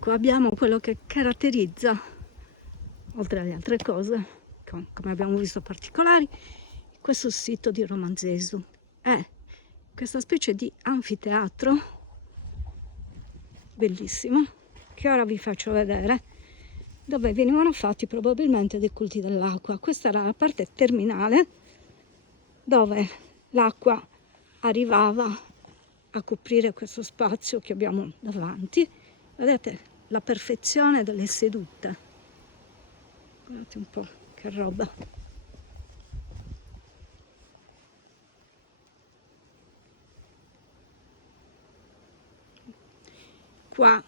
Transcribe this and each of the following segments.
Ecco, abbiamo quello che caratterizza, oltre alle altre cose, come abbiamo visto particolari, questo sito di Romanzesu. È questa specie di anfiteatro bellissimo, che ora vi faccio vedere, dove venivano fatti probabilmente dei culti dell'acqua. Questa era la parte terminale, dove l'acqua arrivava a coprire questo spazio che abbiamo davanti. Vedete la perfezione delle sedute. Guardate un po' che roba. Qua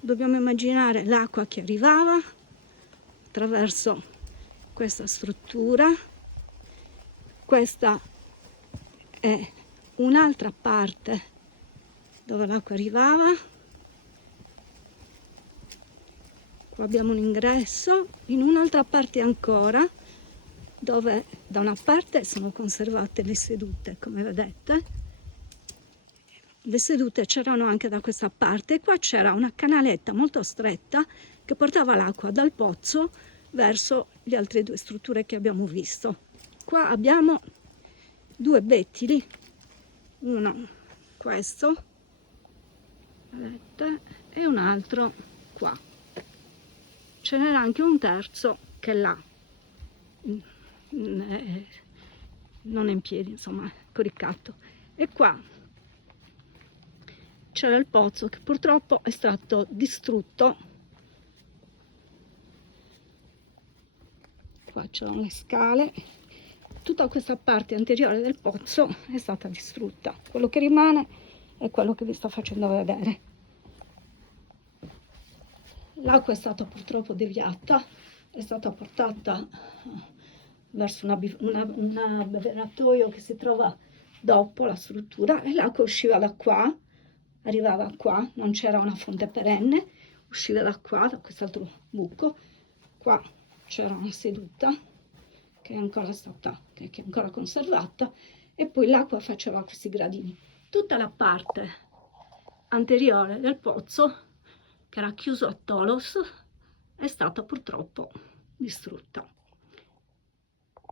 dobbiamo immaginare l'acqua che arrivava attraverso questa struttura. Questa è un'altra parte dove l'acqua arrivava. Qua abbiamo un ingresso, in un'altra parte ancora, dove da una parte sono conservate le sedute, come vedete. Le sedute c'erano anche da questa parte, e qua c'era una canaletta molto stretta che portava l'acqua dal pozzo verso le altre due strutture che abbiamo visto. Qua abbiamo due bettili, uno questo, vedete, e un altro qua. Ce n'era anche un terzo che là, non in piedi, insomma, coricato. E qua c'era il pozzo che purtroppo è stato distrutto. Qua c'erano le scale. Tutta questa parte anteriore del pozzo è stata distrutta. Quello che rimane è quello che vi sto facendo vedere. L'acqua è stata purtroppo deviata, è stata portata verso un abbeveratoio che si trova dopo la struttura, e l'acqua usciva da qua, arrivava qua, non c'era una fonte perenne, usciva da qua, da quest'altro buco. Qua c'era una seduta che è ancora che è ancora conservata, e poi l'acqua faceva questi gradini. Tutta la parte anteriore del pozzo, che era chiuso a tolos, è stata purtroppo distrutta.